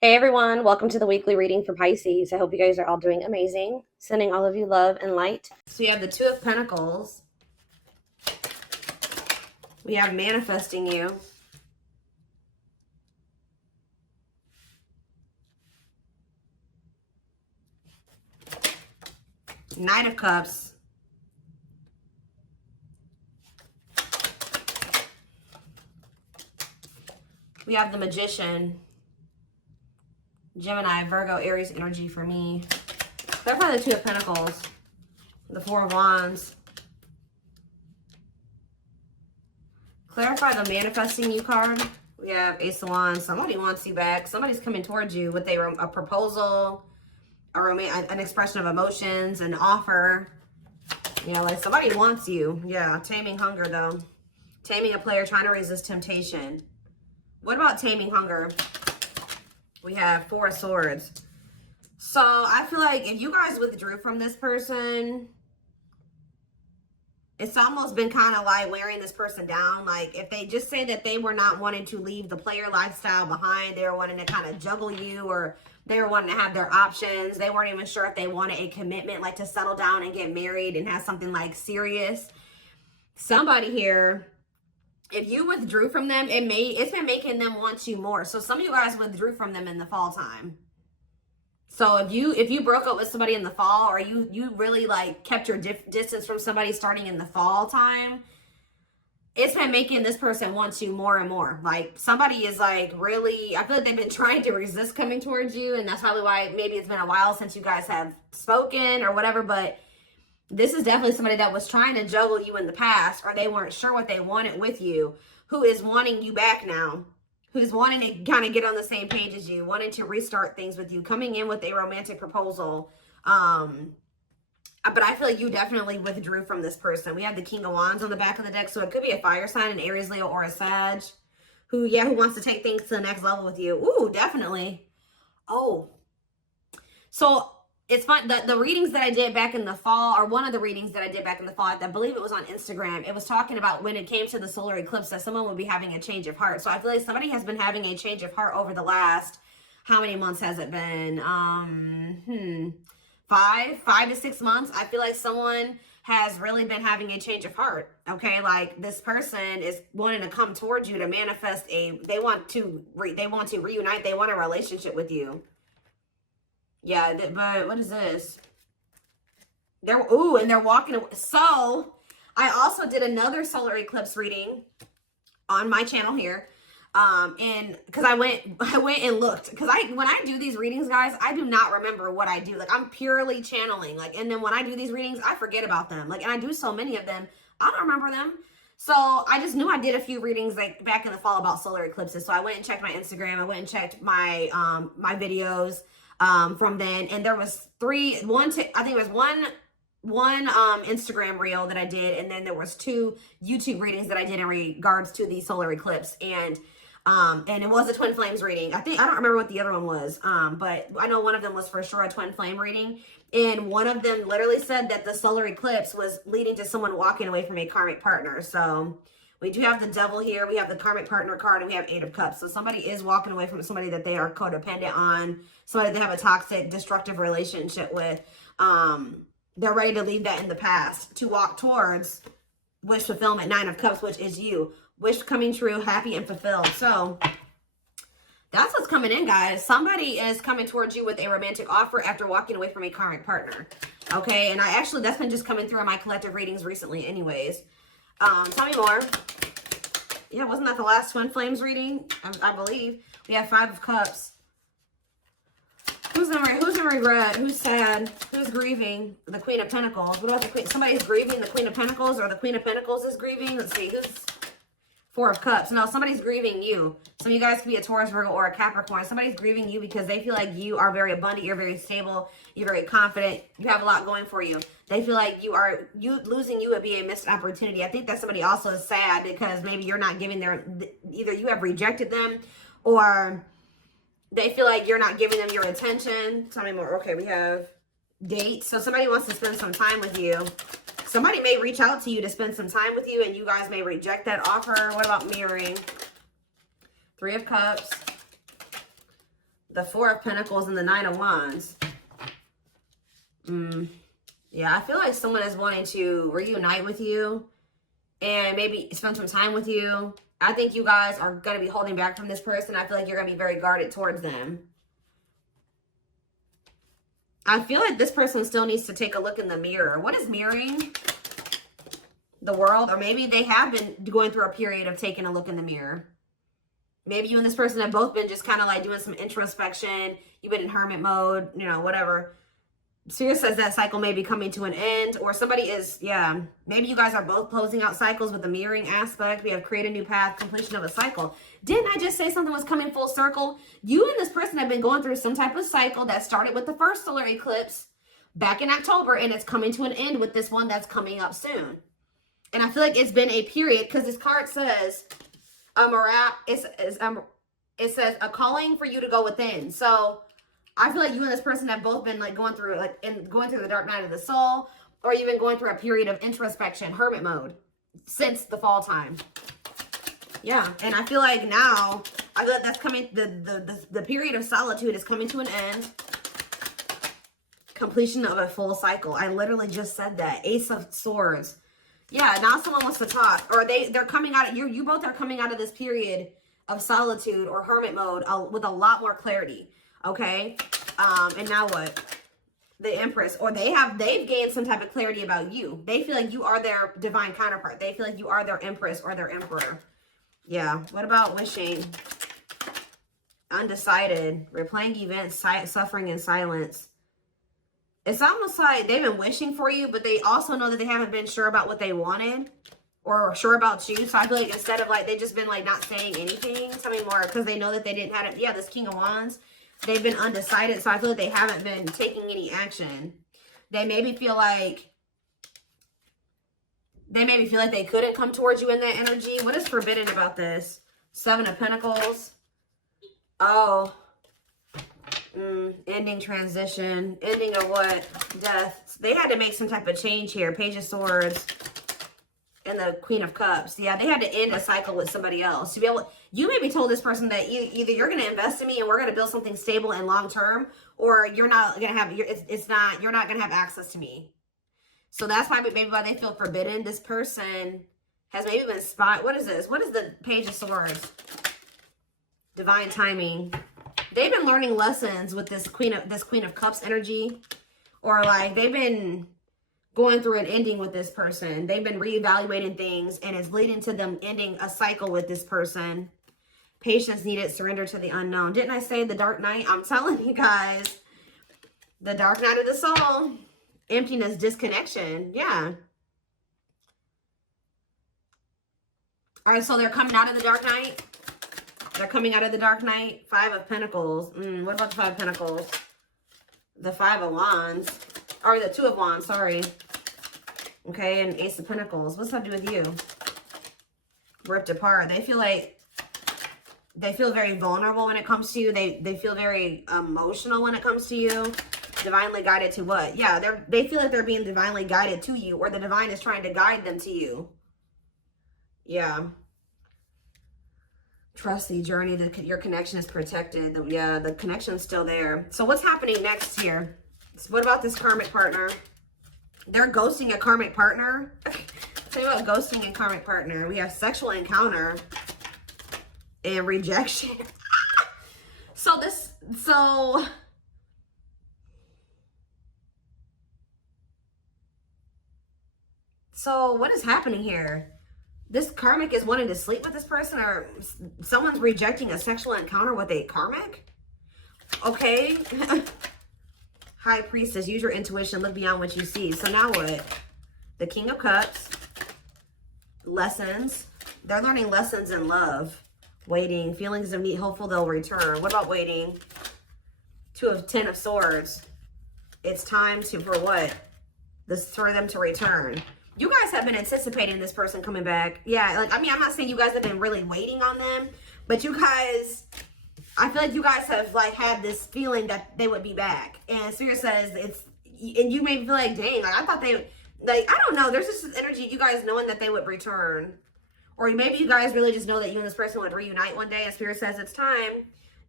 Hey everyone, welcome to the weekly reading for Pisces. I hope you guys are all doing amazing. Sending all of you love and light. So we have the Two of Pentacles. We have manifesting you. Knight of Cups. We have the Magician. Gemini, Virgo, Aries energy for me. Clarify the Two of Pentacles. The Four of Wands. Clarify the manifesting you card. We have Ace of Wands. Somebody wants you back. Somebody's coming towards you with a proposal, an expression of emotions, an offer. You know, like somebody wants you. Yeah, taming hunger though. Taming a player trying to resist temptation. What about taming hunger? We have Four of Swords. So I feel like if you guys withdrew from this person, it's almost been kind of like wearing this person down. Like if they just say that they were not wanting to leave the player lifestyle behind, they were wanting to kind of juggle you, or they were wanting to have their options. They weren't even sure if they wanted a commitment, like to settle down and get married and have something like serious. Somebody here, if you withdrew from them, it's been making them want you more. So some of you guys withdrew from them in the fall time. So if you broke up with somebody in the fall, or you really like kept your distance from somebody starting in the fall time, it's been making this person want you more and more. Like somebody is like really, I feel like they've been trying to resist coming towards you, and that's probably why maybe it's been a while since you guys have spoken or whatever, but this is definitely somebody that was trying to juggle you in the past, or they weren't sure what they wanted with you, who is wanting you back now, who's wanting to kind of get on the same page as you, wanting to restart things with you, coming in with a romantic proposal. But I feel like you definitely withdrew from this person. We have the King of Wands on the back of the deck, so it could be a fire sign, an Aries, Leo, or a Sag, who wants to take things to the next level with you. Ooh, definitely. Oh, so it's fun. The readings that I did back in the fall, or one of the readings that I did back in the fall, I believe it was on Instagram, it was talking about when it came to the solar eclipse that someone would be having a change of heart. So I feel like somebody has been having a change of heart over the last, how many months has it been? 5 to 6 months. I feel like someone has really been having a change of heart. Okay, like this person is wanting to come towards you to manifest they want to reunite. They want a relationship with you. Yeah, but what is this? And they're walking away. So I also did another solar eclipse reading on my channel here. And because I went and looked, because when I do these readings, guys, I do not remember what I do. Like I'm purely channeling. Like, and then when I do these readings, I forget about them. Like, and I do so many of them, I don't remember them. So I just knew I did a few readings like back in the fall about solar eclipses. So I went and checked my Instagram. I went and checked my my videos from then, and there was I think it was one Instagram reel that I did, and then there was 2 YouTube readings that I did in regards to the solar eclipse, and it was a twin flames reading. I don't remember what the other one was, but I know one of them was for sure a twin flame reading, and one of them literally said that the solar eclipse was leading to someone walking away from a karmic partner. So we do have the Devil here, we have the karmic partner card, and we have 8 of Cups. So somebody is walking away from somebody that they are codependent on, somebody they have a toxic, destructive relationship with. They're ready to leave that in the past to walk towards wish fulfillment, 9 of Cups, which is you. Wish coming true, happy and fulfilled. So that's what's coming in, guys. Somebody is coming towards you with a romantic offer after walking away from a karmic partner. Okay, and that's been just coming through in my collective readings recently anyways. Tell me more. Yeah, wasn't that the last twin flames reading? I believe. We have 5 of Cups. Who's in regret? Who's sad? Who's grieving? The Queen of Pentacles. What about the Queen? Somebody's grieving the Queen of Pentacles, or the Queen of Pentacles is grieving. Let's see. Who's 4 of Cups? No, somebody's grieving you. Some of you guys could be a Taurus, Virgo, or a Capricorn. Somebody's grieving you because they feel like you are very abundant. You're very stable. You're very confident. You have a lot going for you. They feel like losing you would be a missed opportunity. I think that somebody also is sad because maybe you're not giving either you have rejected them, or they feel like you're not giving them your attention. Tell me more. Okay, we have dates. So somebody wants to spend some time with you. Somebody may reach out to you to spend some time with you, and you guys may reject that offer. What about mirroring? 3 of Cups. The Four of Pentacles and the Nine of Wands. Yeah, I feel like someone is wanting to reunite with you and maybe spend some time with you. I think you guys are going to be holding back from this person. I feel like you're going to be very guarded towards them. I feel like this person still needs to take a look in the mirror. What is mirroring? The world? Or maybe they have been going through a period of taking a look in the mirror. Maybe you and this person have both been just kind of like doing some introspection. You've been in hermit mode, you know, whatever. Spirit says that cycle may be coming to an end, or somebody is, yeah, maybe you guys are both closing out cycles with the mirroring aspect. We have create a new path, completion of a cycle. Didn't I just say something was coming full circle? You and this person have been going through some type of cycle that started with the first solar eclipse back in October, and it's coming to an end with this one that's coming up soon. And I feel like it's been a period, because this card says, it says a calling for you to go within. So I feel like you and this person have both been like going through the dark night of the soul, or you've been going through a period of introspection, hermit mode, since the fall time. Yeah, and I feel like now, I feel like that's coming, the period of solitude is coming to an end. Completion of a full cycle. I literally just said that. Ace of Swords. Yeah, now someone wants to talk, or they're coming out of, you both are coming out of this period of solitude or hermit mode with a lot more clarity. Okay, and now what? The Empress, or they've gained some type of clarity about you. They feel like you are their divine counterpart. They feel like you are their Empress or their Emperor. Yeah. What about wishing? Undecided. Replaying events, suffering in silence. It's almost like they've been wishing for you, but they also know that they haven't been sure about what they wanted or sure about you. So I feel like instead of like, they've just been like not saying anything, tell me more, because they know that they didn't have it. Yeah, this King of Wands. They've been undecided, so I feel like they haven't been taking any action. They maybe feel like they couldn't come towards you in that energy. What is forbidden about this? Seven of Pentacles. Oh. Ending, transition. Ending of what? Death. They had to make some type of change here. Page of Swords. And the Queen of Cups. Yeah, they had to end a cycle with somebody else. To be able, you maybe told this person that either you're going to invest in me and we're going to build something stable and long term, or you're not going to have, you're not going to have access to me. So that's why maybe why they feel forbidden. This person has maybe been what is this? What is the Page of Swords? Divine timing. They've been learning lessons with this Queen of Cups energy, or like they've been going through an ending with this person. They've been reevaluating things, and it's leading to them ending a cycle with this person. Patience needed, surrender to the unknown. Didn't I say the dark night? I'm telling you guys. The dark night of the soul. Emptiness, disconnection. Yeah. All right, so they're coming out of the dark night. They're coming out of the dark night. Five of Pentacles. What about the Five of Pentacles? The Five of Wands. Or the Two of Wands, sorry. Okay, and Ace of Pentacles. What's that do with you? Ripped apart. They feel very vulnerable when it comes to you. They feel very emotional when it comes to you. Divinely guided to what? Yeah, they feel like they're being divinely guided to you, or the divine is trying to guide them to you. Yeah. Trust the journey. Your connection is protected. Yeah, the connection's still there. So what's happening next here? What about this karmic partner? They're ghosting a karmic partner. Tell you about ghosting and karmic partner. We have sexual encounter and rejection. So what is happening here? This karmic is wanting to sleep with this person, or someone's rejecting a sexual encounter with a karmic? Okay. High Priestess, use your intuition, look beyond what you see. So now what? The King of Cups. Lessons. They're learning lessons in love. Waiting. Feelings of need, hopeful they'll return. What about waiting? Ten of Swords. It's time for what? For them to return. You guys have been anticipating this person coming back. Yeah, like, I mean, I'm not saying you guys have been really waiting on them, but you guys, I feel like you guys have like had this feeling that they would be back. And Spirit says and you may feel like, dang, like I thought they, like, I don't know. There's just this energy, you guys knowing that they would return. Or maybe you guys really just know that you and this person would reunite one day, and Spirit says it's time.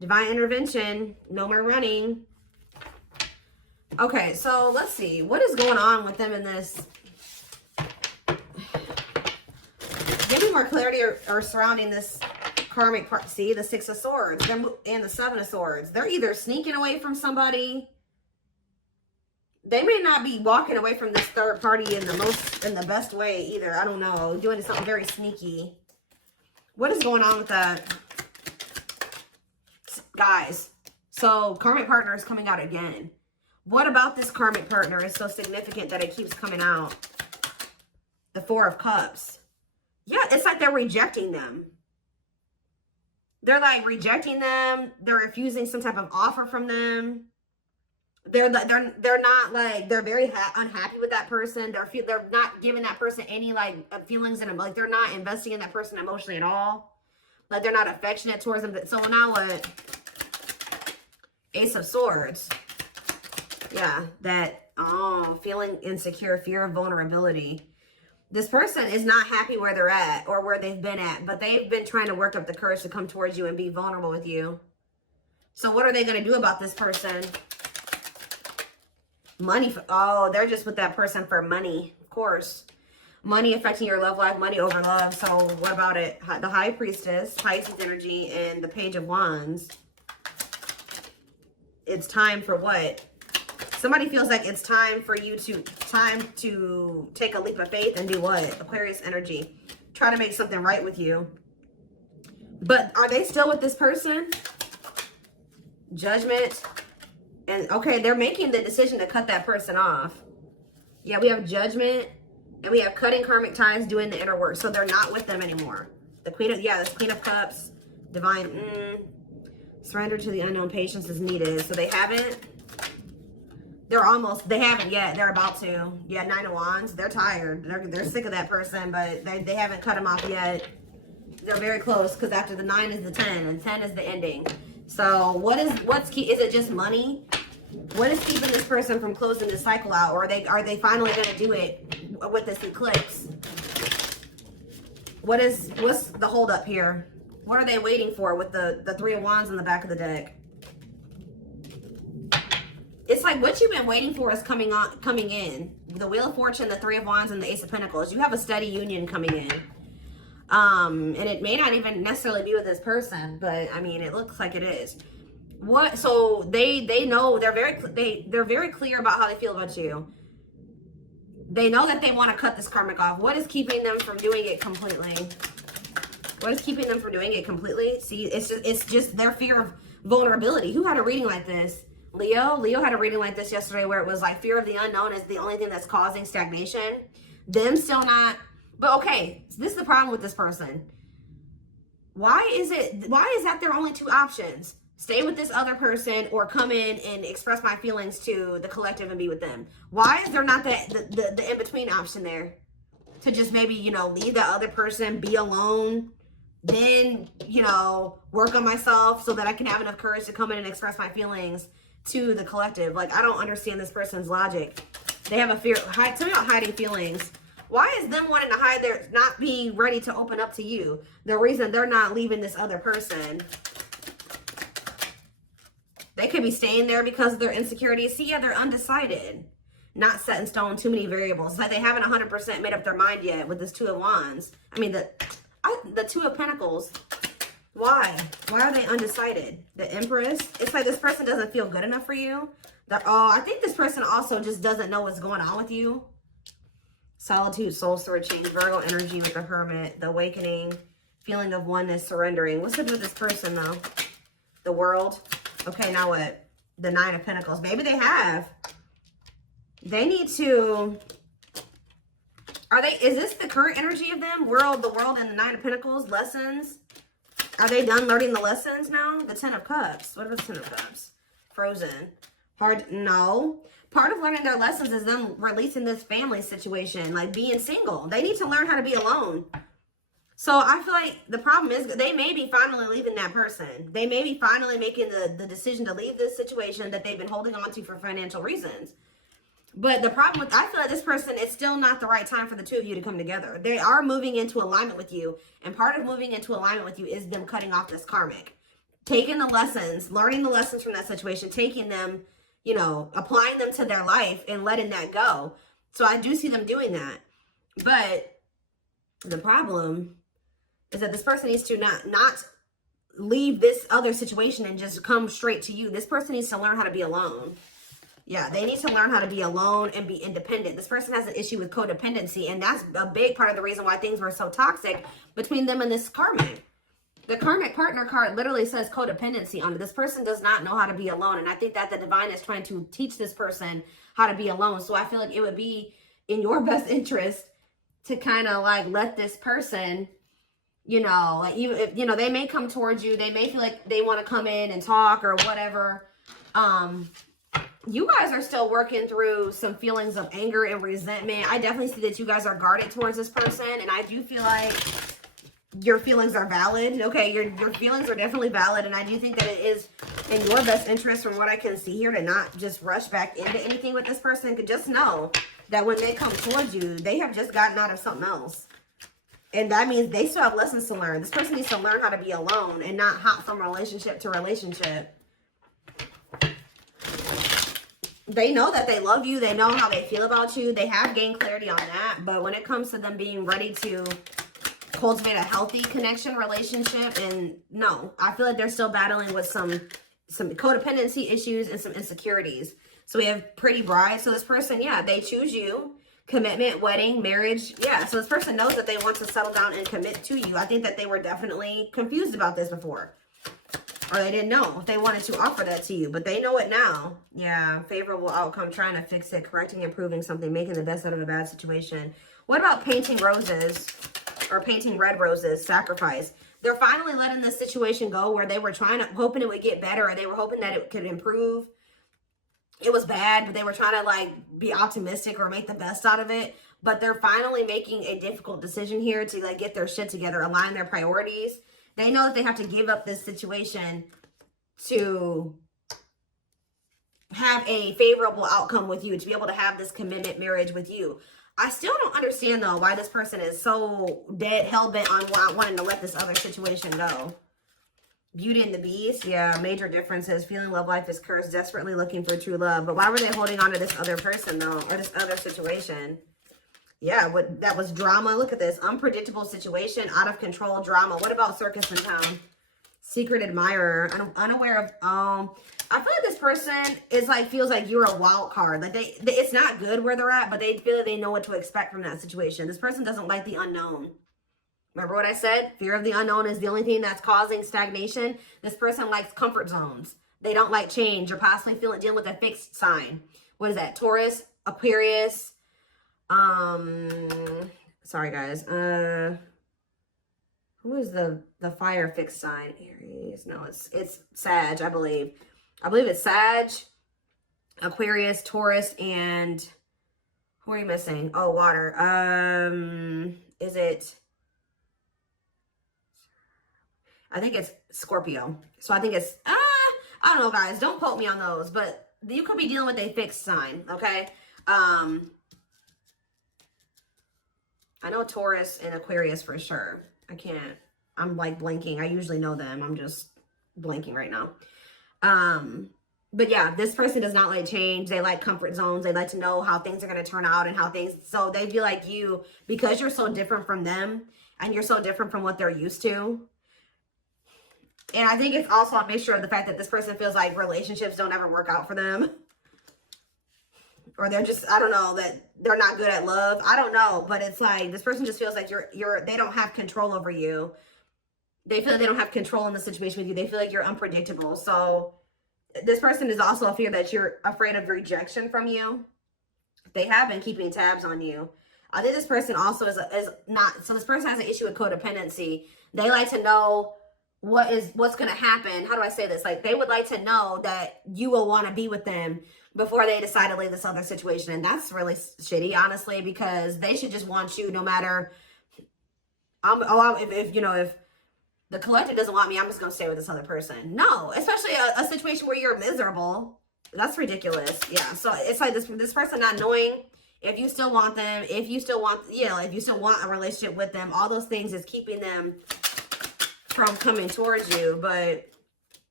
Divine intervention. No more running. Okay, so let's see. What is going on with them in this? Give me more clarity or surrounding this karmic part. See, the Six of Swords and the Seven of Swords. They're either sneaking away from somebody. They may not be walking away from this third party in the best way either. I don't know. Doing something very sneaky. What is going on with that? Guys, so karmic partner is coming out again. What about this karmic partner is so significant that it keeps coming out? The Four of Cups. Yeah, it's like they're rejecting them. They're like rejecting them. They're refusing some type of offer from them. They're not like, they're very unhappy with that person. They're not giving that person any like feelings and like they're not investing in that person emotionally at all. Like they're not affectionate towards them. So now what? Ace of Swords. Yeah, that, oh, feeling insecure, fear of vulnerability. This person is not happy where they're at or where they've been at, but they've been trying to work up the courage to come towards you and be vulnerable with you. So what are they going to do about this person? Money. Oh, they're just with that person for money, of course. Money affecting your love life, money over love. So what about it? The High Priestess, Pisces energy, and the Page of Wands. It's time for what? Somebody feels like it's time for you to take a leap of faith and do what? Aquarius energy. Try to make something right with you. But are they still with this person? Judgment. And okay, they're making the decision to cut that person off. Yeah, we have Judgment. And we have cutting karmic ties, doing the inner work. So they're not with them anymore. The Queen of, yeah, this Queen of Cups. Divine, surrender to the unknown, patience is needed. So they haven't. They haven't yet. They're about to. Yeah, Nine of Wands. They're tired. They're sick of that person, but they haven't cut them off yet. They're very close because after the 9 is the 10, and 10 is the ending. So what's key? Is it just money? What is keeping this person from closing this cycle out? Or are they finally going to do it with this eclipse? What's the holdup here? What are they waiting for with the Three of Wands on the back of the deck? It's like what you've been waiting for is coming in. The Wheel of Fortune, the Three of Wands, and the Ace of Pentacles. You have a steady union coming in. And it may not even necessarily be with this person, but I mean, it looks like it is. What? So they know, they're very clear about how they feel about you. They know that they want to cut this karmic off. What is keeping them from doing it completely? What is keeping them from doing it completely? See, it's just their fear of vulnerability. Who had a reading like this? Leo had a reading like this yesterday where it was like fear of the unknown is the only thing that's causing stagnation. Them still not. But okay, this is the problem with this person. Why is that their only two options? Stay with this other person or come in and express my feelings to the collective and be with them. Why is there not the in-between option there? To just maybe, leave the other person, be alone, then, work on myself so that I can have enough courage to come in and express my feelings to the collective. Like, I don't understand this person's logic. They have a fear. Tell me about hiding feelings. Why is them wanting to hide their, not being ready to open up to you? The reason they're not leaving this other person. They could be staying there because of their insecurities. See, yeah, they're undecided. Not set in stone, too many variables. It's like they haven't 100% made up their mind yet with this Two of Wands. I mean, the Two of Pentacles. Why? Why are they undecided? The Empress. It's like this person doesn't feel good enough for you. I think this person also just doesn't know what's going on with you. Solitude, soul searching, Virgo energy with the Hermit, the Awakening, feeling of oneness, surrendering. What's up with this person, though? The World. Okay, now what? The Nine of Pentacles. Maybe they have. They need to... Is this the current energy of them? The World, and the Nine of Pentacles. Lessons. Are they done learning the lessons now? The Ten of Cups. What about the Ten of Cups? Frozen. No. Part of learning their lessons is them releasing this family situation, like being single. They need to learn how to be alone. So I feel like the problem is they may be finally leaving that person. They may be finally making the decision to leave this situation that they've been holding on to for financial reasons. But the problem with, I feel like this person, it's still not the right time for the two of you to come together. They are moving into alignment with you. And part of moving into alignment with you is them cutting off this karmic. taking the lessons, learning the lessons from that situation, taking them, you know, applying them to their life and letting that go. So I do see them doing that. But the problem is that this person needs to not leave this other situation and just come straight to you. This person needs to learn how to be alone. Yeah, they need to learn how to be alone and be independent. This person has an issue with codependency, and that's a big part of the reason why things were so toxic between them and this karmic. The karmic partner card literally says codependency on it. This person does not know how to be alone, and I think that the divine is trying to teach this person how to be alone. So I feel like it would be in your best interest to kind of like let this person, you know, like you know, they may come towards you. They may feel like they want to come in and talk or whatever. You guys are still working through some feelings of anger and resentment. I definitely see that you guys are guarded towards this person, and I do feel like your feelings are valid. Okay, your feelings are definitely valid, and I do think that it is in your best interest, from what I can see here, to not just rush back into anything with this person. Could just know that when they come towards you, they have just gotten out of something else, and that means they still have lessons to learn. This person needs to learn how to be alone and not hop from relationship to relationship. They know that they love you. They know how they feel about you. They have gained clarity on that. But when it comes to them being ready to cultivate a healthy connection, relationship, and no, I feel like they're still battling with some codependency issues and some insecurities. So we have pretty bride. So this person, yeah, they choose you. Commitment, wedding, marriage. Yeah, so this person knows that they want to settle down and commit to you. I think that they were definitely confused about this before. Or they didn't know if they wanted to offer that to you, but they know it now. Yeah, favorable outcome, trying to fix it, correcting, improving something, making the best out of a bad situation. What about painting roses or painting red roses, sacrifice? They're finally letting this situation go where they were hoping it would get better, or they were hoping that it could improve. It was bad, but they were trying to like be optimistic or make the best out of it. But they're finally making a difficult decision here to like get their shit together, align their priorities. They know that they have to give up this situation to have a favorable outcome with you, to be able to have this commitment marriage with you. I still don't understand, though, why this person is so dead, hell-bent on wanting to let this other situation go. Beauty and the Beast. Yeah, major differences. Feeling love life is cursed. Desperately looking for true love. But why were they holding on to this other person, though, or this other situation? Yeah, that was drama. Look at this. Unpredictable situation, out of control drama. What about circus in town? Secret admirer, unaware of, I feel like this person is like, feels like you're a wild card. Like it's not good where they're at, but they feel like they know what to expect from that situation. This person doesn't like the unknown. Remember what I said? Fear of the unknown is the only thing that's causing stagnation. This person likes comfort zones. They don't like change, or possibly dealing with a fixed sign. What is that? Taurus, Aquarius, sorry guys, who is the fire fixed sign? Aries. No, it's Sag, I believe it's Sag, Aquarius, Taurus, and who are you missing? Oh, water. Is it, I think it's Scorpio. So I think it's I don't know, guys, don't quote me on those, but you could be dealing with a fixed sign. Okay. I know Taurus and Aquarius for sure. I'm like blanking. I usually know them. I'm just blanking right now. But yeah, this person does not like change. They like comfort zones. They like to know how things are going to turn out and so they feel like you, because you're so different from them and you're so different from what they're used to. And I think it's also a mixture of the fact that this person feels like relationships don't ever work out for them. Or they're just, I don't know, that they're not good at love. I don't know, but it's like this person just feels like they don't have control over you. They feel like they don't have control in the situation with you. They feel like you're unpredictable. So this person is also a fear that you're afraid of rejection from you. They have been keeping tabs on you. I think this person also is not, so this person has an issue with codependency. They like to know what's going to happen. How do I say this? Like they would like to know that you will want to be with them before they decide to leave this other situation. And that's really shitty, honestly, because they should just want you no matter, if the collective doesn't want me, I'm just going to stay with this other person. No, especially a situation where you're miserable. That's ridiculous. Yeah. So it's like this person not knowing if you still want them, if you still want a relationship with them, all those things is keeping them from coming towards you. But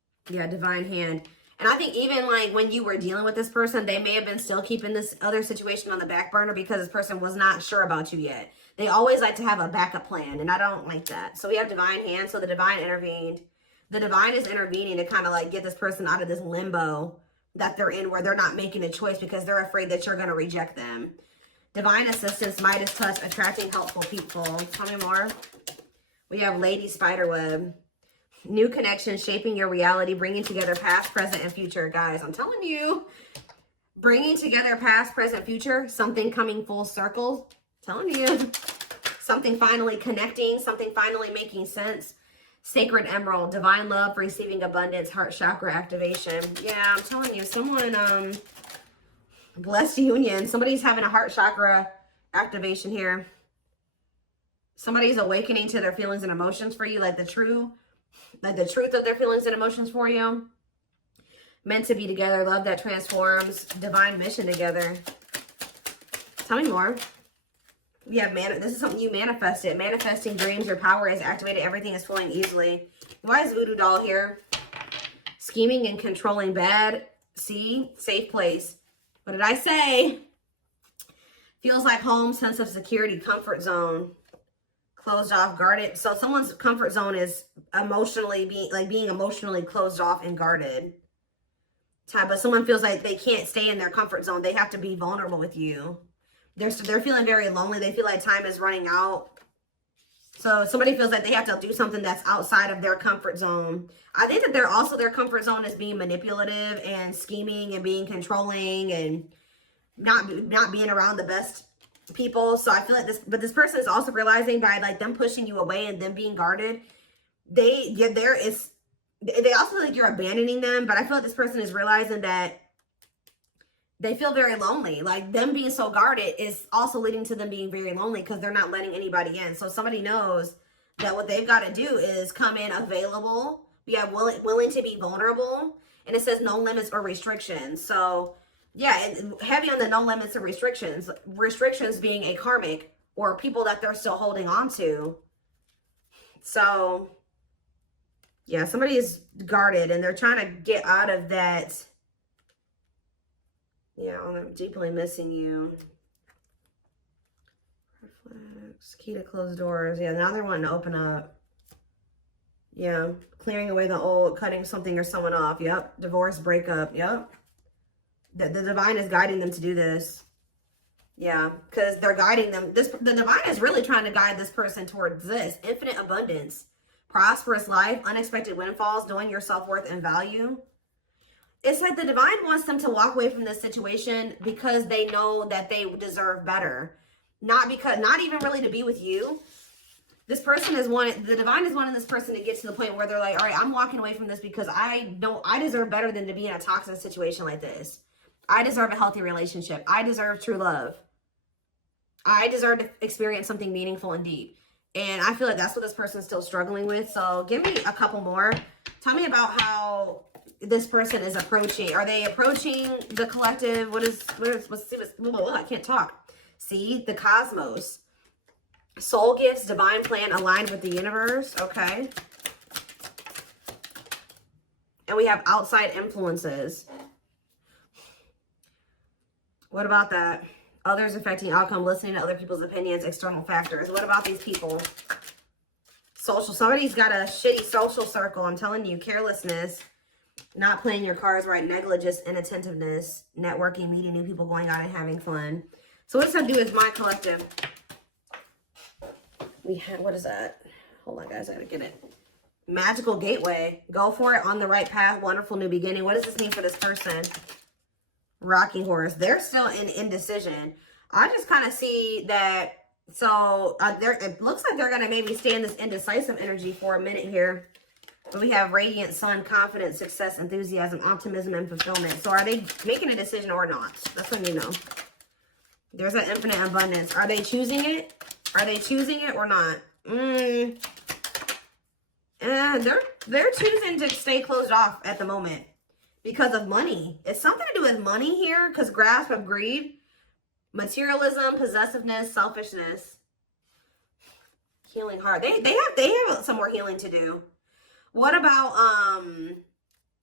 Yeah, divine hand. And I think even like when you were dealing with this person, they may have been still keeping this other situation on the back burner because this person was not sure about you yet. They always like to have a backup plan, and I don't like that. So we have divine hand. So the divine intervened. The divine is intervening to kind of like get this person out of this limbo that they're in where they're not making a choice because they're afraid that you're going to reject them. Divine assistance, Midas touch, attracting helpful people. Tell me more. We have Lady Spiderweb. New connections, shaping your reality, bringing together past, present, and future. Guys, I'm telling you, bringing together past, present, future, something coming full circle. Telling you, something finally connecting, something finally making sense. Sacred Emerald, divine love, receiving abundance, heart chakra activation. Yeah, I'm telling you, someone, blessed union. Somebody's having a heart chakra activation here. Somebody's awakening to their feelings and emotions for you, like the truth of their feelings and emotions for you. Meant to be together, love that transforms, divine mission together. Tell me more. We have this is something you manifested. Manifesting dreams, your power is activated, everything is flowing easily. Why is Voodoo Doll here? Scheming and controlling bad. See, safe place. What did I say? Feels like home, sense of security, comfort zone. Closed off, guarded. So someone's comfort zone is emotionally being emotionally closed off and guarded. But someone feels like they can't stay in their comfort zone. They have to be vulnerable with you. They're feeling very lonely. They feel like time is running out. So somebody feels like they have to do something that's outside of their comfort zone. I think that their comfort zone is being manipulative and scheming and being controlling and not being around the best people. So I feel like this person is also realizing by like them pushing you away and them being guarded, they also feel like you're abandoning them. But I feel like this person is realizing that they feel very lonely. Like them being so guarded is also leading to them being very lonely because they're not letting anybody in. So somebody knows that what they've got to do is come in available. We have willing to be vulnerable, and it says no limits or restrictions. So yeah, heavy on the no limits and restrictions. Restrictions being a karmic or people that they're still holding on to. So yeah, somebody is guarded and they're trying to get out of that. Yeah, I'm deeply missing you. Reflex, key to close doors. Yeah, now they're wanting to open up. Yeah, clearing away the old, cutting something or someone off. Yep, divorce, breakup. Yep. The divine is guiding them to do this. Yeah, because they're guiding them. The divine is really trying to guide this person towards this. Infinite abundance, prosperous life, unexpected windfalls, knowing your self-worth and value. It's like the divine wants them to walk away from this situation because they know that they deserve better. Not even really to be with you. The divine is wanting this person to get to the point where they're like, all right, I'm walking away from this because I know I deserve better than to be in a toxic situation like this. I deserve a healthy relationship. I deserve true love. I deserve to experience something meaningful and deep. And I feel like that's what this person is still struggling with. So give me a couple more. Tell me about how this person is approaching. Are they approaching the collective? Let's see, I can't talk. See, the cosmos. Soul gifts, divine plan aligned with the universe. Okay. And we have outside influences. What about that? Others affecting outcome, listening to other people's opinions, external factors. What about these people? Social. Somebody's got a shitty social circle. I'm telling you, carelessness, not playing your cards right, negligence, inattentiveness, networking, meeting new people, going out and having fun. So what does that do with my collective? What is that? Hold on, guys. I gotta get it. Magical gateway. Go for it. On the right path. Wonderful new beginning. What does this mean for this person? Rocking horse. They're still in indecision. I just kind of see that. So it looks like they're going to maybe stay in this indecisive energy for a minute here. But we have radiant sun, confidence, success, enthusiasm, optimism, and fulfillment. So are they making a decision or not? That's when you know. There's an infinite abundance. Are they choosing it? Are they choosing it or not? They're choosing to stay closed off at the moment. Because of money. It's something to do with money here. Because grasp of greed. Materialism, possessiveness, selfishness. Healing heart. They have some more healing to do. What about,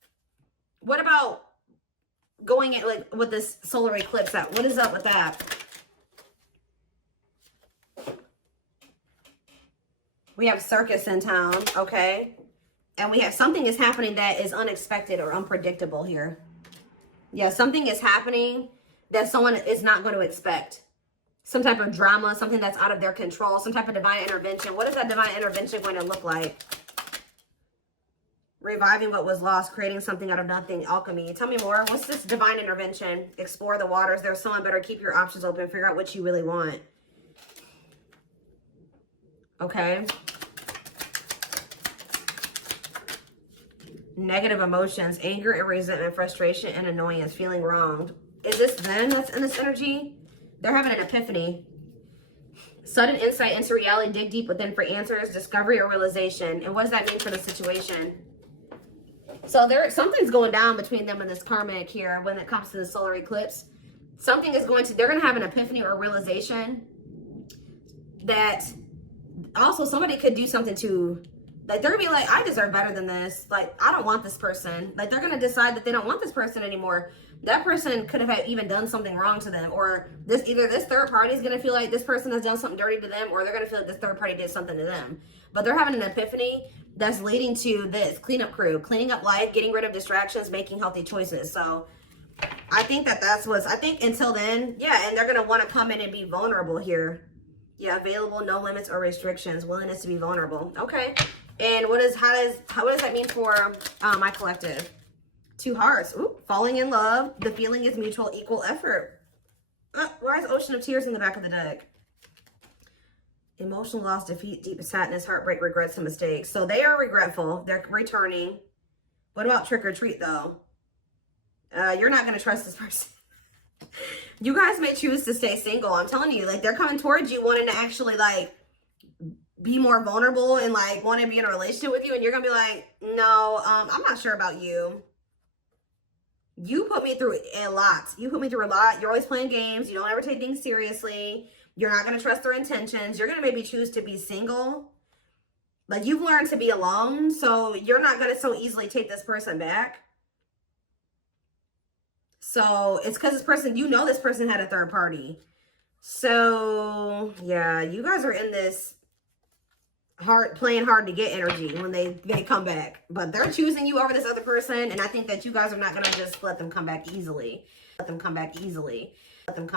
What about going at like with this solar eclipse? What is up with that? We have circus in town, okay? And we have something is happening that is unexpected or unpredictable here. Yeah, something is happening that someone is not going to expect. Some type of drama, something that's out of their control, some type of divine intervention. What is that divine intervention going to look like? Reviving what was lost, creating something out of nothing, alchemy. Tell me more. What's this divine intervention? Explore the waters. There's someone better. Keep your options open. Figure out what you really want. Okay. Negative emotions, anger and resentment, frustration and annoyance, feeling wronged. Is this them that's in this energy? They're having an epiphany. Sudden insight into reality, dig deep within for answers, discovery or realization. And what does that mean for the situation? So something's going down between them and this karmic here when it comes to the solar eclipse. Something is they're going to have an epiphany or realization that also somebody could do something to, like, they're gonna be like, I deserve better than this. Like, I don't want this person. Like, they're gonna decide that they don't want this person anymore. That person could have even done something wrong to them, or either this third party is gonna feel like this person has done something dirty to them, or they're gonna feel like this third party did something to them. But they're having an epiphany that's leading to this cleanup crew, cleaning up life, getting rid of distractions, making healthy choices. So I think I think until then, yeah, and they're gonna want to come in and be vulnerable here. Yeah, available, no limits or restrictions, willingness to be vulnerable. Okay. And what does that mean for my collective? 2 hearts. Ooh, falling in love. The feeling is mutual, equal effort. Why is Ocean of Tears in the back of the deck? Emotional loss, defeat, deep sadness, heartbreak, regrets, and mistakes. So they are regretful. They're returning. What about trick or treat, though? You're not going to trust this person. You guys may choose to stay single. I'm telling you, like, they're coming towards you wanting to actually, like, be more vulnerable and, like, want to be in a relationship with you. And you're going to be like, no, I'm not sure about you. You put me through a lot. You put me through a lot. You're always playing games. You don't ever take things seriously. You're not going to trust their intentions. You're going to maybe choose to be single. Like, you've learned to be alone. So you're not going to so easily take this person back. So it's because this person, this person had a third party. So yeah, you guys are in this playing hard to get energy when they come back. But they're choosing you over this other person. And I think that you guys are not going to just let them come back easily. Let them come back easily. Let them come